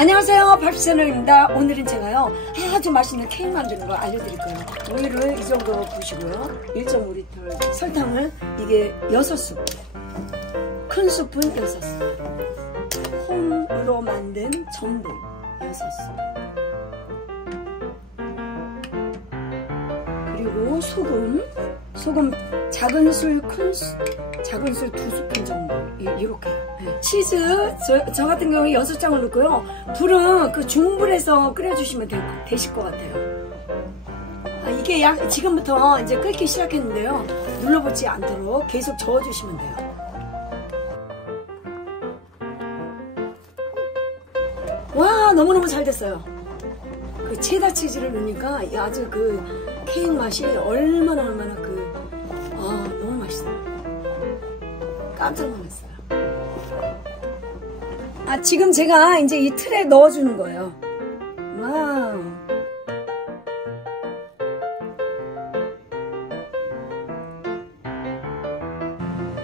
안녕하세요, 밥채널입니다. 오늘은 제가요 아주 맛있는 케이크 만드는 거 알려드릴 거예요. 우유를 이 정도 부으시고요, 1.5리터 설탕을 이게 6스푼, 큰 스푼 6스푼, 콩으로 만든 전분 6스푼, 그리고 소금 작은 술, 작은 술 2스푼 정도, 이렇게. 네. 치즈 저 같은 경우에 6장을 넣고요. 불은 그 중불에서 끓여주시면 되실 것 같아요. 이게 지금부터 이제 끓기 시작했는데요, 눌러붙지 않도록 계속 저어주시면 돼요. 와, 너무너무 잘 됐어요. 그 체다 치즈를 넣으니까 아주 그 케이크 맛이 얼마나 너무 맛있어요. 깜짝 놀랐어요. 지금 제가 이제 이 틀에 넣어주는 거예요. 와우.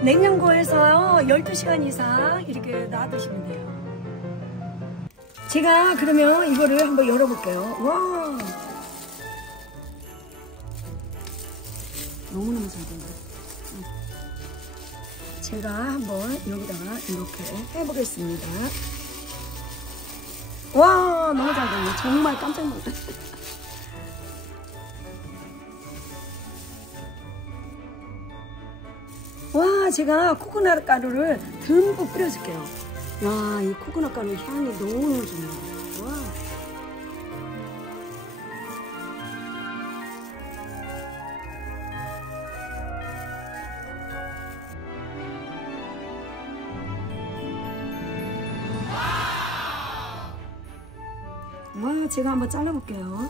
냉장고에서요 12시간 이상 이렇게 놔두시면 돼요. 제가 그러면 이거를 한번 열어볼게요. 와, 너무너무 잘 된다. 제가 한번 여기다가 이렇게 해보겠습니다. 와, 너무 잘 됐네. 정말 깜짝 놀랐어요. 와, 제가 코코넛 가루를 듬뿍 뿌려줄게요. 와, 이 코코넛 가루 향이 너무너무 좋네요. 와. 와, 제가 한번 잘라볼게요.